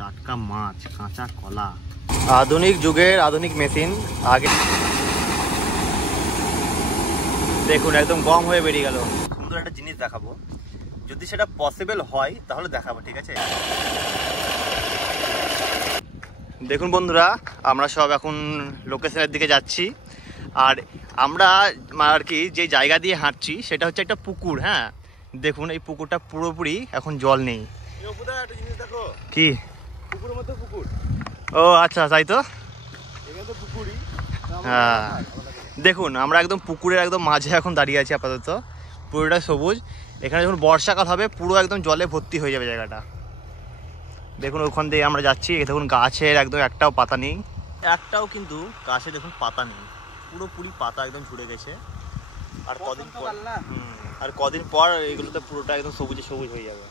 টাটকা মাছ, কাঁচা কলা, আধুনিক যুগের আধুনিক মেশিন। আগে দেখুন একদম গম হয়ে বেরিয়ে গেল। সুন্দর একটা জিনিস দেখাবো, যদি সেটা পসিবল হয় তাহলে দেখাবো, ঠিক আছে? দেখুন বন্ধুরা, আমরা সব এখন লোকেশনের দিকে যাচ্ছি। আর আমরা আর কি যে জায়গা দিয়ে হাঁটছি সেটা হচ্ছে একটা পুকুর। হ্যাঁ দেখুন এই পুকুরটা পুরোপুরি এখন জল নেই। কি পুকুরের মধ্যে পুকুর? ও আচ্ছা, তাই তো। হ্যাঁ দেখুন আমরা একদম পুকুরের একদম মাঝে এখন দাঁড়িয়ে আছি আপাতত। পুরোটা সবুজ। এখানে যখন বর্ষাকাল হবে পুরো একদম জলে ভর্তি হয়ে যাবে জায়গাটা। দেখুন ওখান দিয়ে আমরা যাচ্ছি। দেখুন গাছের একদম একটাও পাতা নেই, একটাও কিন্তু গাছে দেখুন পাতা নেই, পুরোপুরি পাতা একদম ঝরে গেছে। আর কদিন পর এগুলোতে পুরোটা একদম সবুজে সবুজ হয়ে যাবে।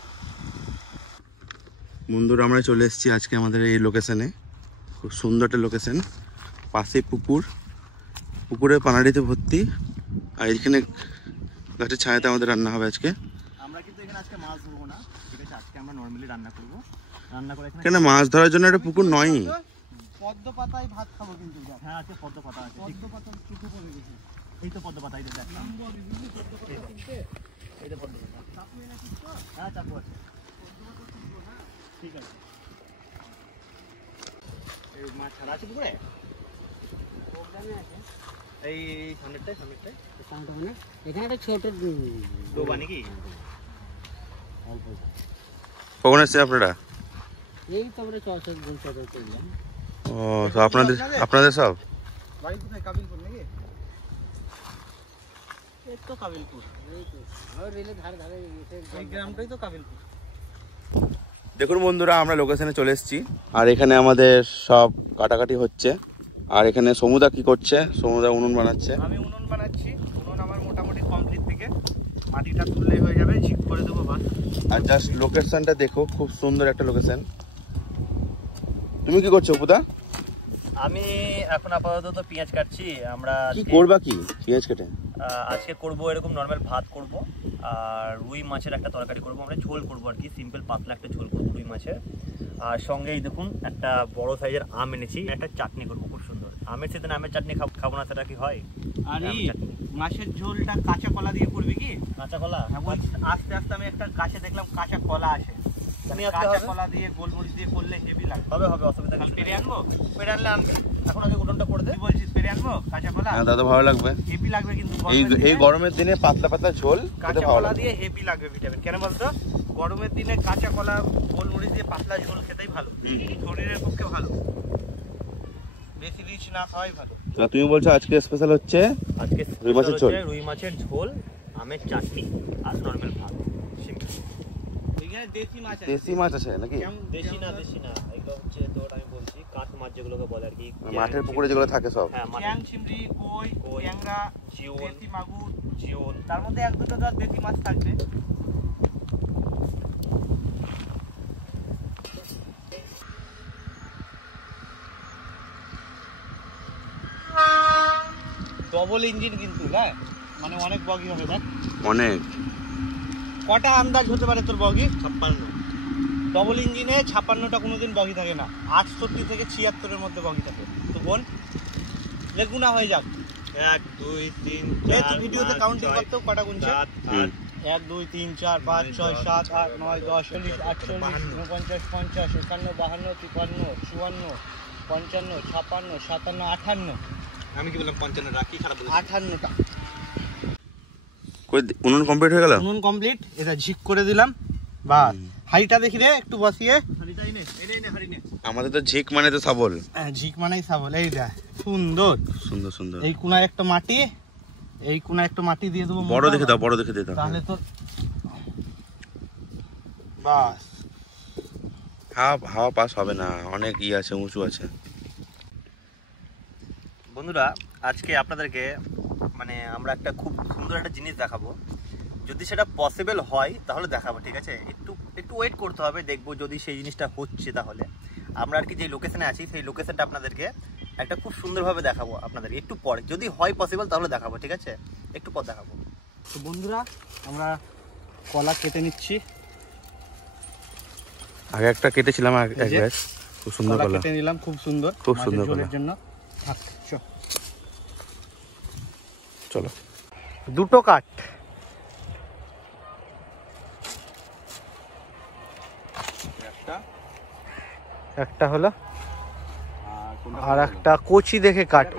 বন্ধুরা আমরা চলে এসেছি আজকে আমাদের এই লোকেশনে। খুব সুন্দর একটা লোকেশন, পাশে পুকুর, পুকুরের পানাড়িতে ভর্তি। আর এখানে গাছের ছায়াতে আমাদের রান্না হবে আজকে। আমরা কিন্তু এখানে আজকে মাছ ধরবো না, ঠিক আছে? আজকে আমরা নর্মালি রান্না করবো। রান্না করে কেন মাছ ধরার জন্য একটা পুকুর নয়? পদ্ম পাতায় ভাত খাবো কিন্তু। হ্যাঁ আছে, পদ্ম পাতা আছে। পদ্ম পাতা চুকু পড়ে গেছে। এই তো পদ্ম পাতা, এই তো দেখলাম। এই তো পদ্ম পাতা। চাপু এনে কিছু? হ্যাঁ চাপু আছে। ঠিক আছে। এই মাছ ছাড়া আছে পুকুরে? প্রোগ্রামে আছে। এই সামনেরটাই মানে এখানে একটা ছোট ডোবা নাকি? অল্প। কখন এসছে আপনারা? এই তো আমরা চর্চা করলাম। ও তো আপনাদের সব বাড়ি কোথায়? কাবিলপুর নাকি? এই তো কাবিলপুর, এই তো আর রেলের ধারে এই গ্রামটাই তো কাবিলপুর। দেখুন বন্ধুরা আমরা লোকেশনে চলে এসেছি। আর এখানে আমাদের সব কাটাকাটি হচ্ছে। আর এখানে সমুদা কি করছে? সমুদা উনুন বানাচ্ছে। আমি উনুন বানাচ্ছি। উনুন আমার মোটামুটি কমপ্লিট থেকে মাটিটা তুললেই হয়ে যাবে, ঝিক করে দেবো বাস। আর জাস্ট লোকেশনটা দেখো, খুব সুন্দর একটা লোকেশন। তুমি কি করছো পুদা? আমি এখন আপাতত পেঁয়াজ কাটছি। আমরা কি করবা? কি পেঁয়াজ কেটে আজকে করব এরকম নর্মাল ভাত করব, আর রুই মাছের একটা তরকারি করব। আমরা ঝোল করব আর কি, সিম্পল পাতলা একটা ঝোল করব রুই মাছের। আর সঙ্গেই দেখুন একটা বড় সাইজের আম এনেছি, একটা চাটনি করব খুব সুন্দর। আমের সাথে আমের চাটনি খাবো না সেটা কি হয়? আর এই মাছের ঝোলটা কাঁচা কলা দিয়ে করবি কি? কাঁচা কলা? আস্তে আস্তে আমি একটা গাছে দেখলাম কাঁচা কলা আছে, কাঁচা কলা দিয়ে গোলমরিচ দিয়ে করলে হেভি লাগবে। হবে অসুবিধা নেই। পেরে আনবো? পেরে আনলে আনবে। এখন আগে উঠোনটা করে দে। বলছিস পেরে আনবো কাঁচা কলা? হ্যাঁ দাদা ভালো লাগবে, হেভি লাগবে কিন্তু। এই গরমের দিনে পাতলা পাতলা ঝোল কাঁচা কলা দিয়ে হেভি লাগবে ভিটামিন। কেন বলতো? গরমের দিনে কাঁচা কলা গোলমরিচ দিয়ে পাতলা ঝোল খেতেই ভালো, শরীরের পক্ষে ভালো, বেশি রিচ না খাওয়াই ভালো। তুমি বলছো আজকে স্পেশাল হচ্ছে? আজকে রুই মাছের ঝোল, রুই মাছের ঝোল, আমের চাটনি আর নরমাল ভাত, সিম্পল। এখানে দেশি মাছ আছে নাকি? দেশি না এগুলো হচ্ছে তোর, আমি বলছি কাঠ মাছ যেগুলোকে বলে আর কি, মাঠের পুকুরে যেগুলো থাকে সব। হ্যাঁ চ্যাং, চিংড়ি, কই, ট্যাংরা, জিওল, দেশি মাগুর, জিওল, তার মধ্যে এক দুটো দেশি মাছ থাকবে। ডবল ইঞ্জিন কিন্তু না, মানে অনেক বগি হবে। দেখ অনেক। কটা আন্দাজ হতে পারে তোর বগি? 56। ডবল ইঞ্জিনে 56টা কোনোদিন বগি থাকে না, 68 থেকে 76-এর মধ্যে বগি থাকে। তো বোন লেগুনা হয়ে যাক। 1 2 3 4 ভিডিওতে কাউন্টিং করতেও কটা গুনছে? 1 2 3 4 5 6 7 8 9 10 40 48 49 50 51 52 53 54 55 56 57 58। আমি কি বললাম 55? রাখি, খারাপ বলেছি। 58টা। কই উনুন কমপ্লিট হয়ে গেল? উনুন কমপ্লিট, এটা ঝিক করে দিলাম। বাস হাড়িটা দেখি রে একটু বসিয়ে। হাড়িটা এনে হাড়ি নে। আমাদের তো ঝিক মানে তো শাবল। হ্যাঁ ঝিক মানেই শাবল। এইটা সুন্দর সুন্দর সুন্দর। এই কোনায় একটা মাটি, এই কোনায় একটা মাটি দিয়ে দেবো। বড় দেখে দাও, বড় দেখে দিয়ে দাও, তাহলে তো বাস। হাওয়া পাস হবে না, অনেক আছে, উঁচু আছে। বন্ধুরা আজকে আপনাদেরকে মানে আমরা একটা খুব সুন্দর একটা জিনিস দেখাবো, যদি সেটা পসিবল হয় তাহলে দেখাবো, ঠিক আছে? একটু ওয়েট করতে হবে, দেখবো যদি সেই জিনিসটা হচ্ছে তাহলে আমরা আর কি যে লোকেশনে আছি সেই লোকেশনটা আপনাদেরকে একটা খুব সুন্দরভাবে দেখাবো আপনাদেরকে একটু পরে। যদি হয় পসিবল তাহলে দেখাবো, ঠিক আছে? একটু পর দেখাবো। তো বন্ধুরা আমরা কলা কেটে নিচ্ছি। আগে একটা কেটেছিলাম এক ব্যাচ, খুব সুন্দর কলা কেটে নিলাম, খুব সুন্দর, খুব সুন্দর কলা জন্য। চলো দুটো কাট, একটা হলো আর একটা কচি দেখে কাট।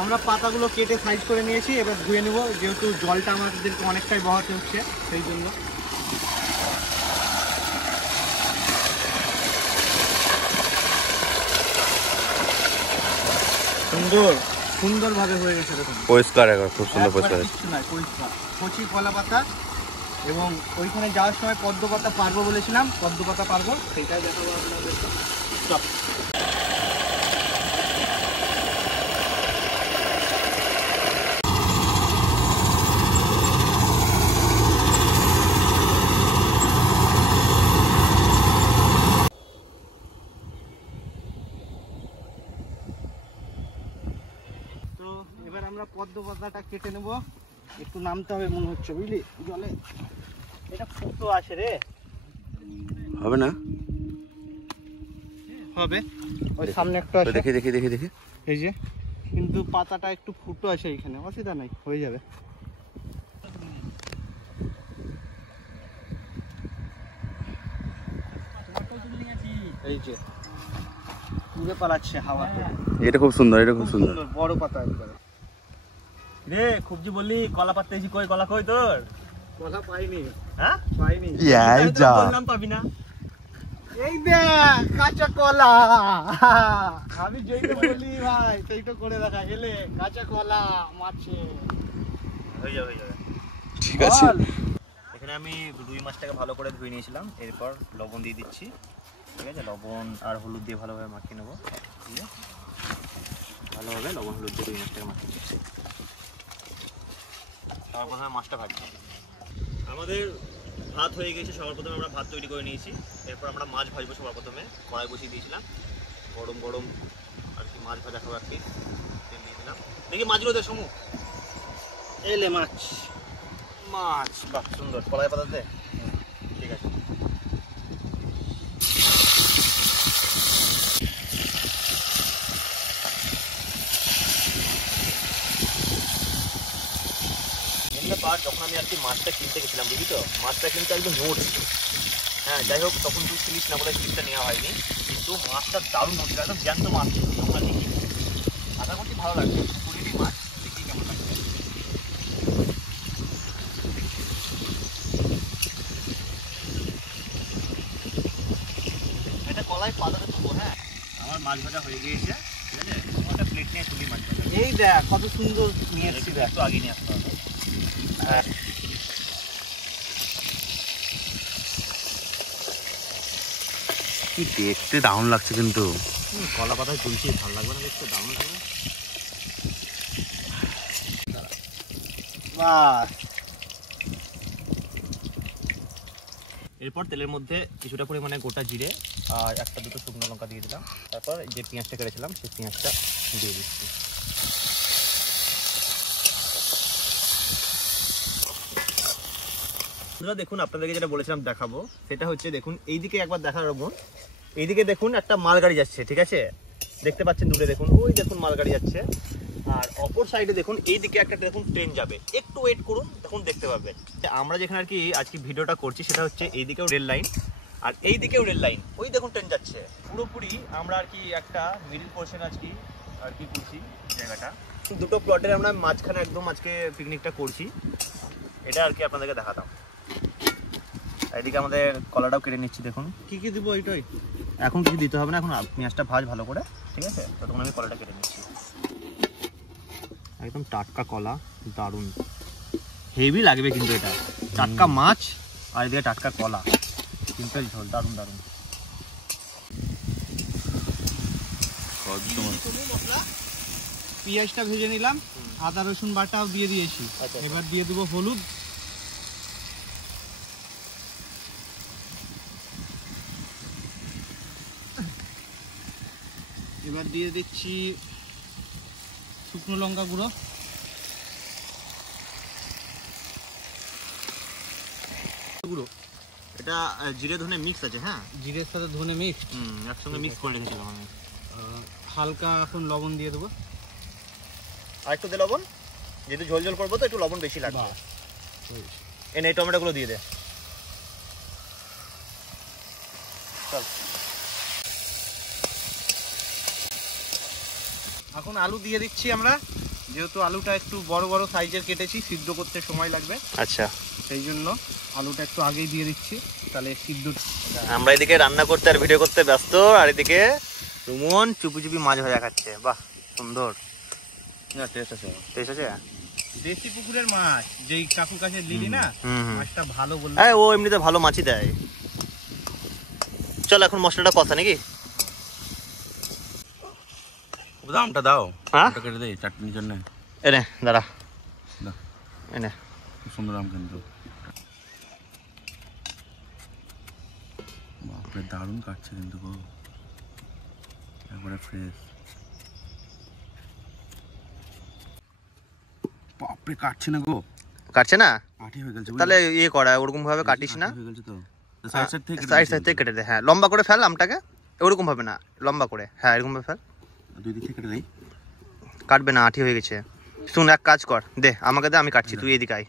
আমরা পাতাগুলো কেটে সাইজ করে নিয়েছি, এবার ধুয়ে নেব, যেহেতু জলটা আমাদেরকে অনেকটাই বহাতে হচ্ছে সেই জন্য। সুন্দর সুন্দরভাবে হয়ে গেছে, দেখুন পরিষ্কার, একবার খুব সুন্দর পরিষ্কার। পরিষ্কার কচি কলা পাতা, এবং ওইখানে যাওয়ার সময় পদ্ম পাতা পারবো বলেছিলাম, পদ্ম পাতা পারবো, সেটাই দেখাবো আপনাদেরকে। তো এবার আমরা পদ্ম পাতাটা কেটে নেব, একটু নামতে হবে মনে হচ্ছে, বুঝলি জলে। এটা ফুটো আসে রে, হবে না? হবে, ওই সামনে একটু আসে, দেখি দেখি দেখি দেখি, এই যে, কিন্তু পাতাটা একটু ফুটো আসে এইখানে, অসুবিধা নাই, হয়ে যাবে। এই যে পুরো পালাচ্ছে হাওয়াতে, এটা খুব সুন্দর, এটা খুব সুন্দর, বড় পাতা একবারে। রে খুবজি বললি কলা পাতা এসে কই, কলা কই তোর? কলা পাইনি, হ্যাঁ পাইনি। বললাম পাবি না। এই দেখ কাঁচা কলা, আমি যেইটা বলি ভাই সেইটা করে দেখা, এলে কাঁচা কলা মাছে হয়ে যাবে, হয়ে যাবে, ঠিক আছে। এখানে আমি রুই মাছটাকে ভালো করে ধুয়ে নিয়েছিলাম, এরপর লবণ দিয়ে দিচ্ছি, ঠিক আছে? লবণ আর হলুদ দিয়ে ভালোভাবে মাখিয়ে নেবো, দিয়ে ভালোভাবে লবণ হলুদ দিয়ে রুই মাছটাকে মাখিয়ে নিচ্ছি। সবার প্রথমে মাছটা ভাজছি। আমাদের ভাত হয়ে গেছে, সবার প্রথমে আমরা ভাত তৈরি করে নিয়েছি, এরপর আমরা মাছ ভাজবো। সবার প্রথমে কড়াই বসিয়ে দিয়েছিলাম, গরম গরম আর কি মাছ ভাজা খাবার পিস তেল দিয়ে দিলাম। দেখি মাছগুলো দে সমু, এলে মাছ, মাছ বাহ সুন্দর, কলাই পাতাতে, ঠিক আছে। যখন আমি আর কি মাছটা কিনতে গেছিলাম, বুঝলি তো, মাছটা কিন্তু একদম নোট, হ্যাঁ যাই হোক, তখন তুই ছিলিস না বলে ক্লিপটা নেওয়া হয়নি, কিন্তু মাছটা দারুণ হচ্ছিল, একদম জ্যান্ত মাছ ছিল। আমরা দেখি আশা করছি ভালো লাগবে, পুকুরেরই মাছ, দেখি কেমন লাগবে। এটা কলাই পাতাটা দেবো, হ্যাঁ। আমার মাছ ভাজা হয়ে গিয়েছে, ঠিক আছে? একটা প্লেট নিয়ে তুলি মাছ ভাজা। এই দেখ কত সুন্দর নিয়ে এসেছি, একটু আগে নিয়ে আসতে হবে। কি দেখতে দারুণ লাগছে কিন্তু, কলা পাতায় তুলছি, ভালো লাগবে না দেখতে? দারুণ লাগবে। বাহ, এরপর তেলের মধ্যে কিছুটা পরিমাণে গোটা জিরে আর একটা দুটো শুকনো লঙ্কা দিয়ে দিলাম, তারপর যে পেঁয়াজটা কেটেছিলাম সেই পেঁয়াজটা দিয়ে দিচ্ছি। দেখুন আপনাদেরকে যেটা বলেছিলাম দেখাবো, সেটা হচ্ছে দেখুন এইদিকে একবার দেখার মন, এইদিকে দেখুন একটা মালগাড়ি যাচ্ছে, ঠিক আছে? দেখতে পাচ্ছেন দূরে, দেখুন ওই দেখুন মালগাড়ি যাচ্ছে, আর অপর সাইডে দেখুন এইদিকে একটা দেখুন ট্রেন যাবে, একটু ওয়েট করুন, তখন দেখতে পাবেন। আমরা যেখানে আর কি আজকে ভিডিওটা করছি সেটা হচ্ছে এইদিকেও রেল লাইন আর এইদিকেও রেল লাইন, ওই দেখুন ট্রেন যাচ্ছে। পুরোপুরি আমরা আর কি একটা মিডিল পোর্শন আজকে আর কি করছি জায়গাটা, দুটো প্লটের আমরা মাঝখানে একদম আজকে পিকনিকটা করছি, এটা আর কি আপনাদেরকে দেখাতাম। এদিকে আমাদের কলাটাও কেটে নিচ্ছি, দেখুন কি কি দিব এইটাই, এখন কিছু দিতে হবে না, এখন পেঁয়াজটা ভাজ ভালো করে, ঠিক আছে? তখন আমি কলাটা কেটে নিচ্ছি। একদম টাটকা কলা, দারুণ হেভি লাগবে কিন্তু, এটা টাটকা মাছ আর এদিকে টাটকা কলা, সিম্পল ঝোল, দারুণ দারুণ। পেঁয়াজটা ভেজে নিলাম, আদা রসুন বাটাও দিয়ে দিয়েছি, এবার দিয়ে দেবো হলুদ, এবার দিয়ে দিচ্ছি শুকনো লঙ্কা গুঁড়ো, গুঁড়ো এটা জিরে ধনে মিক্স আছে। হ্যাঁ, জিরের সাথে ধনে মিক্স একসঙ্গে মিক্স করে রেখেছিলাম আমি। হালকা এখন লবণ দিয়ে দেবো, আর একটু দে লবণ, যেহেতু ঝোল ঝোল করবো তো একটু লবণ বেশি লাগবে। এনে এই টমেটোগুলো দিয়ে দে। চল, এখন আলু দিয়ে দিচ্ছি আমরা, যেহেতু আলুটা একটু বড় বড় সাইজের কেটেছি, সিদ্ধ করতে সময় লাগবে। আচ্ছা, সেই জন্য আলুটা একটু আগেই দিয়ে দিচ্ছি, তাহলে সিদ্ধ। আমরা এদিকে রান্না করতে আর ভিডিও করতে ব্যস্ত, আর এদিকে সুমন চুপি চুপি মাছ ভাজা খাচ্ছে। বাহ, সুন্দর টেস্ট আছে। টেস্ট আছে। দেশি পুকুরের মাছ, যেই কাকুর কাছে দিলি না, মাছটা ভালো বললো। হ্যাঁ, ও এমনিতে ভালো মাছই দেয়। চল এখন মশলাটা কষা নাকি? আমটা দাও, হ্যাঁ কেটে দেই চাটনির জন্য। এনে দাঁড়া, এনে খুব সুন্দর আম কিন্তু, বাপরে দারুণ কাটছে কিন্তু গো, একবারে ফ্রেশ। বাপরে কাটছে না গো, কাটছে না? আঠি হয়ে গেছে। তাহলে ইয়ে করা, ওরকম ভাবে কাটিস না, হয়ে গেছে তো, সাইড সাইড থেকে কেটে দে। হ্যাঁ, লম্বা করে ফেল আমটাকে, ওরকম ভাবে না, লম্বা করে। হ্যাঁ, এরকম ভাবে ফেল। দুই দিক থেকে কেটে দেই। কাটবে না, আঠি হয়ে গেছে। শুন, এক কাজ কর, দে আমাকে, দে আমি কাটছি, তুই এদিকে আয়।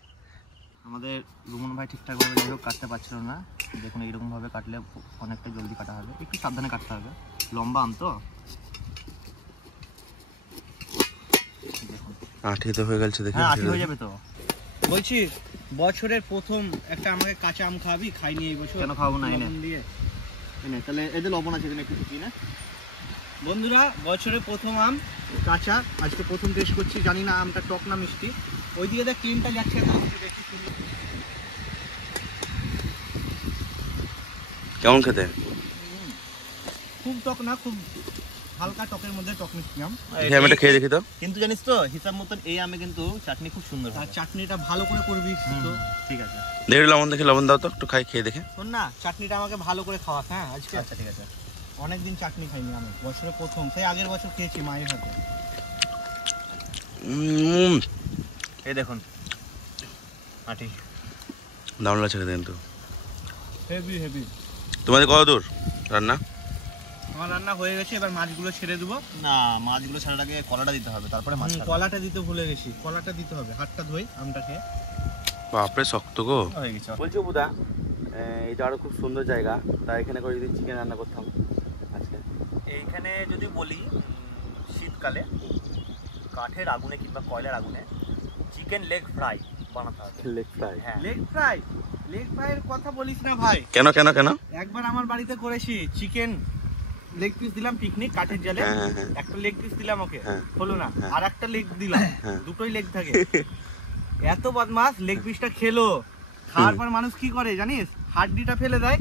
আমাদের রুমন ভাই ঠিকঠাক ভাবে যাই হোক কাটতে পারছিল না। দেখুন এইরকম ভাবে কাটলে অনেকটা জলদি কাটা হবে, একটু সাবধানে কাটতে হবে, লম্বা আম তো। আঠি তো হয়ে গেছে, দেখি। হ্যাঁ, আঠি হয়ে যাবে তো। বলছি বছরের প্রথম একটা আমাকে কাঁচা আম খাবি, খাইনি এই বছর। কেন খাবো না? এনে দিয়ে এনে, তাহলে এদের লবণ আছে এখানে একটু শুকিয়ে না। বন্ধুরা, বছরের প্রথম আম কাঁচা, আজকে প্রথম টেস্ট করছি, জানি না আমটা টক না মিষ্টি। ওই দিকে দেখ ক্রিমটা যাচ্ছে, কেমন খেতে? খুব টক না, খুব হালকা টকের মধ্যে টক মিষ্টি আম। আমি এটা খেয়ে দেখি তো। কিন্তু জানিস তো, হিসাব মতন এই আমে কিন্তু চাটনি খুব সুন্দর। আর চাটনিটা ভালো করে করবি তো। ঠিক আছে, দেখি লবণ, দেখে লবণ দাও তো, একটু খাই, খেয়ে দেখে। শোন না, চাটনিটা আমাকে ভালো করে খাওয়া। হ্যাঁ, আজকে আচ্ছা ঠিক আছে। অনেকদিন চাটনি খাইনি আমি, বছরের প্রথম, সেই আগের বছর খেয়েছি মায়ের হাতে। এই দেখুন আটি, দারুণ লাগছে খেতে কিন্তু। Heavy heavy. তোমাদের কত দূর রান্না? আমার রান্না হয়ে গেছে, এবার মাছগুলো ছেড়ে দেবো। না, মাছগুলো ছাড়ার আগে কলাটা দিতে হবে, তারপরে মাছ ছাড়বো। কলাটা দিতে ভুলে গেছি, কলাটা দিতে হবে। হাতটা ধুই আমটা খেয়ে। বাপরে শক্ত গো। হয়ে গেছে। বলছি বুদা, এটা আরো খুব সুন্দর জায়গা, তাই এখানে করে যদি চিকেন রান্না করতাম আজকে। এইখানে যদি বলি, শীতকালে কাঠের আগুনে কিংবা কয়লার আগুনে চিকেন লেগ ফ্রাই বানাতে হবে। Leg fry? হ্যাঁ, লেগ ফ্রাই। লেগ ফ্রাইয়ের কথা বলিস না ভাই। কেন কেন কেন? একবার আমার বাড়িতে করেছি, চিকেন লেগ পিস দিলাম পিকনিক কাঠের জালে, একটা লেগ পিস দিলাম ওকে, হলো না, আর একটা লেগ দিলাম, দুটোই লেগ থাকে। এত বদমাস, লেগ পিসটা খেলো, খাওয়ার পর মানুষ কি করে জানিস, হাড্ডিটা ফেলে দেয়।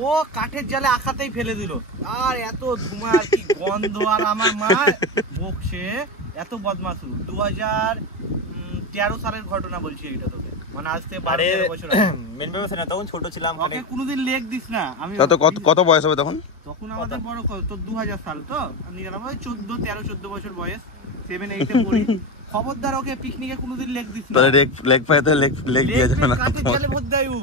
ও কাঠের জালে আখাতেই ফেলে দিল, আর এত ধুমা, আর কি গন্ধ, আর আমার মা বকছে। এত বদমাস। 2013 সালের ঘটনা বলছি এটা তোকে, মানে আজ থেকে 12 বছর আগে। মেন ব্যাপার না, তখন ছোট ছিলাম। ওকে কোনোদিন লেগ দিস না। আমি কত বয়স হবে তখন? তখন আমাদের বড় তো 2000 সাল, তো আমি গেলাম ওই 14 বছর বয়স, 7-8 এ পড়ি। খবরদার ওকে পিকনিকে কোনোদিন লেগ দিস না। তাহলে লেগ ফ্রাইতে লেগ দিয়ে যাবে না। কাঠের জালে ভর দেয় ও।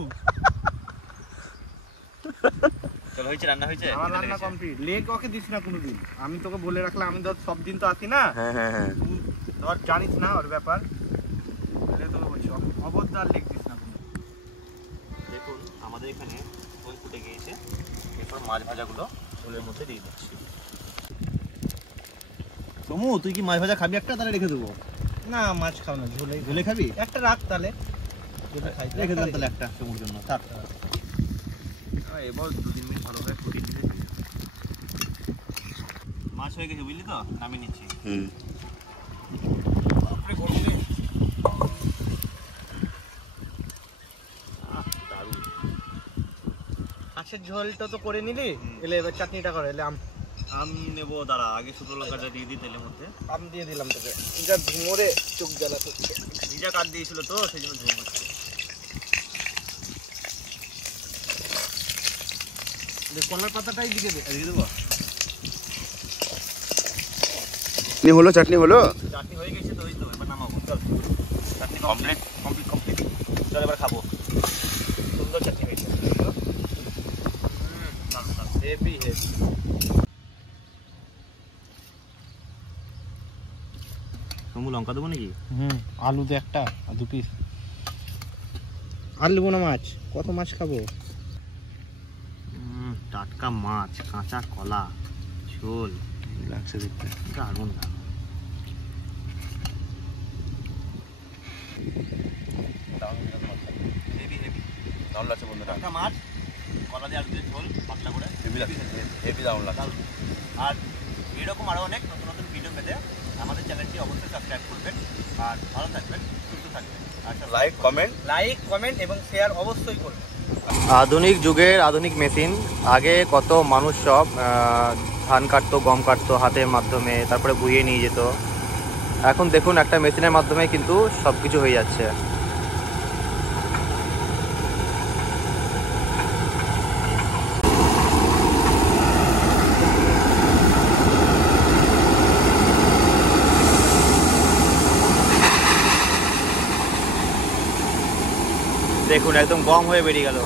চল, হয়েছে, রান্না হয়েছে। আমার রান্না কমপ্লিট। লেগ ওকে দিস না কোনোদিন, আমি তোকে বলে রাখলাম। আমি ধর সব দিন তো আসি না। হ্যাঁ হ্যাঁ হ্যাঁ, তুই ধর জানিস না ওর ব্যাপার, তাহলে তোকে বলছি খবরদার লেগ দিস না কোনোদিন। দেখুন আমাদের এখানে ঝোল ফুটে গিয়েছে, এরপর মাছ ভাজাগুলো ঝোলের মধ্যে দিয়ে দিচ্ছি। সমু, তুই কি মাছ ভাজা খাবি একটা? তাহলে রেখে দেবো। না, মাছ খাও না, ঝোলে খাবি? একটা রাখ তাহলে, রেখে দিলাম তাহলে একটা সমুর জন্য। থাক, এবার 2-3 মিনিট ভালোভাবে ফুটিয়ে দিলে মাছ হয়ে গেছে, বুঝলি তো? নামিয়ে নিচ্ছি। মাছের ঝোলটা তো করে নিলি, এলে এবার চাটনিটা করে। এলে আম নেবো, দাঁড়া, আগে শুকনো লঙ্কাটা দিয়ে দিই তেলের মধ্যে। আম দিয়ে দিলাম তোকে, যা ধুমোরে চোখ জ্বালা করছে। ভিজা কাঠ দিয়েছিল তো, সেই জন্য ধুম হচ্ছে। কলার পাতাটাই দিয়ে দেবো। হলো চাটনি হলো, চাটনি হয়ে গেছে তো, ওই তো এবার নামাবো। চল, চাটনি কমপ্লিট। চল এবার খাবো। সুন্দর চাটনি হয়েছে। Heavy heavy. তবু লঙ্কা দেবো নাকি? আলু দে একটা, 2 পিস। আর নেবো না মাছ, কত মাছ খাবো? টাটকা মাছ, কাঁচা কলা, ঝোল লাগছে দেখতে। দারুণ দারুণ। হেভি হেভি দারুণ লাগছে বন্ধুরা। টাটকা মাছ, কলা দিয়ে আলু দিয়ে ঝোল পাতলা করে, হেভি লাগছে, হেভি দারুণ লাগছে। আর এরকম আরও অনেক নতুন নতুন ভিডিও পেতে আমাদের চ্যানেলটি অবশ্যই সাবস্ক্রাইব করবেন। আর ভালো থাকবেন, সুস্থ থাকবেন। আচ্ছা, লাইক কমেন্ট এবং শেয়ার অবশ্যই করবেন। আধুনিক যুগের আধুনিক মেশিন। আগে কত মানুষ সব ধান কাটতো, গম কাটতো হাতের মাধ্যমে, তারপরে বইয়ে নিয়ে যেত। এখন দেখুন একটা মেশিনের মাধ্যমে কিন্তু সব কিছু হয়ে যাচ্ছে। দেখুন একদম গম হয়ে বেরিয়ে গেল।